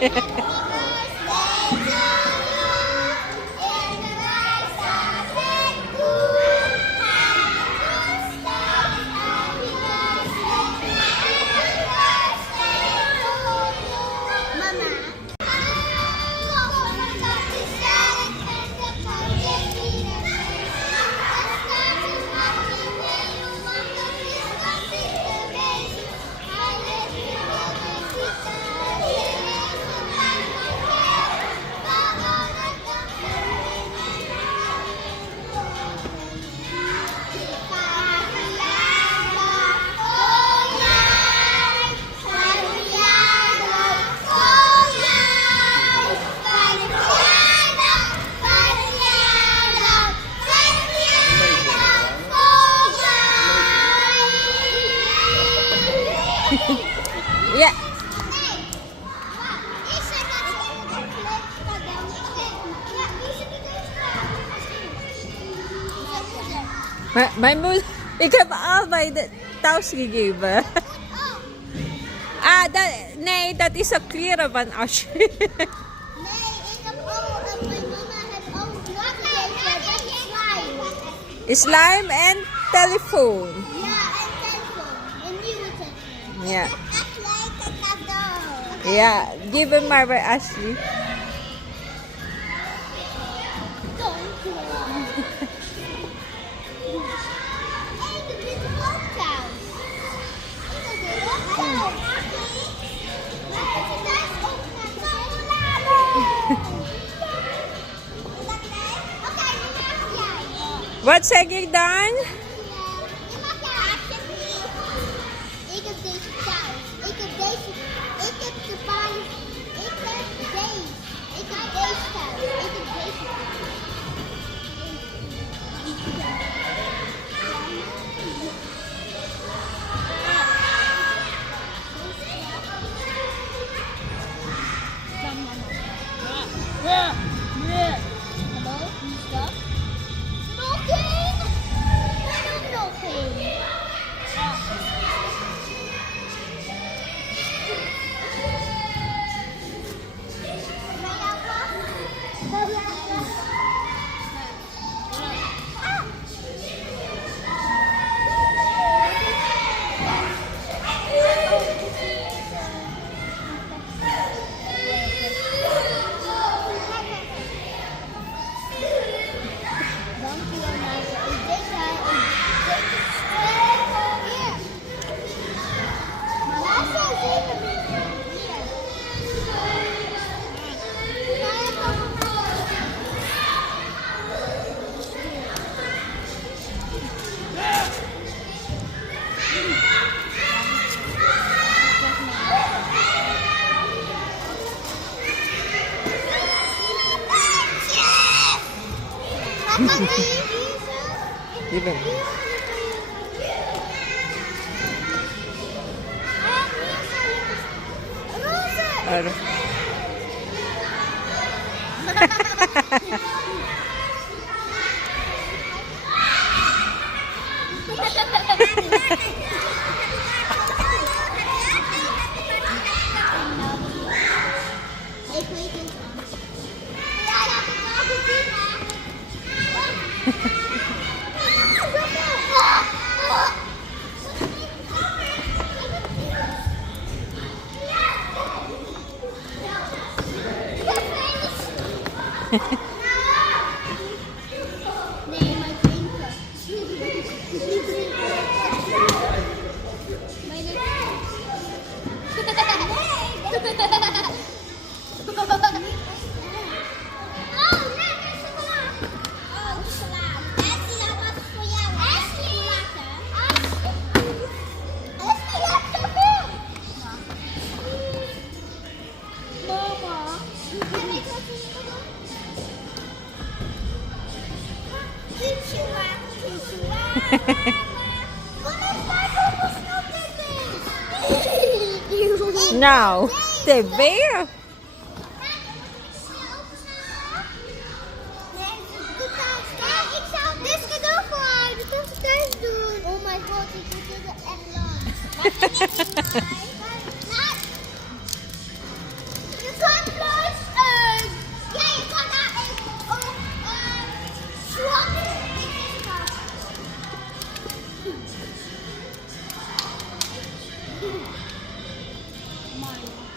Yeah. Mijn moeder, ik heb allebei de thuis gegeven. Nee, dat is een kleren van Asje. Nee, ik heb ook, mijn mama heeft ook gegeven, slime. Slime en telefoon. Ja, en telefoon. Een nieuwe telefoon. Ja. Echt leuk cadeau. Ja, geef hem maar bij Ashley. Dankjewel. Ik heb dit ook thuis. Ik heb dit ook thuis. Maar ik heb thuis ook chocolade. Oké, nu mag jij. Wat zeg ik dan? Je mag jij alsjeblieft. Ik heb deze thuis. Ik heb deze. Ik heb de paal. Ik heb deze. Ik heb deze thuis. Ik heb deze thuis. Hallo, wie is dat? Nog één! Waarom nog één? Dankjewel, meisje. Ik denk hij hier. Maar laat zo zien. Hier. Die ben ik. Roze! Ik weet het. Ja, dat is wel gezien, hè? Nee, maar drinken. Niet drinken. Maar niet Oh, nee, dat is chocola. Oh, chocola. Ashley, dat was voor jou. Ashley. Ashley, je hebt zoveel. Mama. En weet je wat je hier doet? Nou, tv. Ik zou dit cadeau voor haar, dat kan ze thuis doen. Oh my god, ik moet het echt lang. Je kan Mario.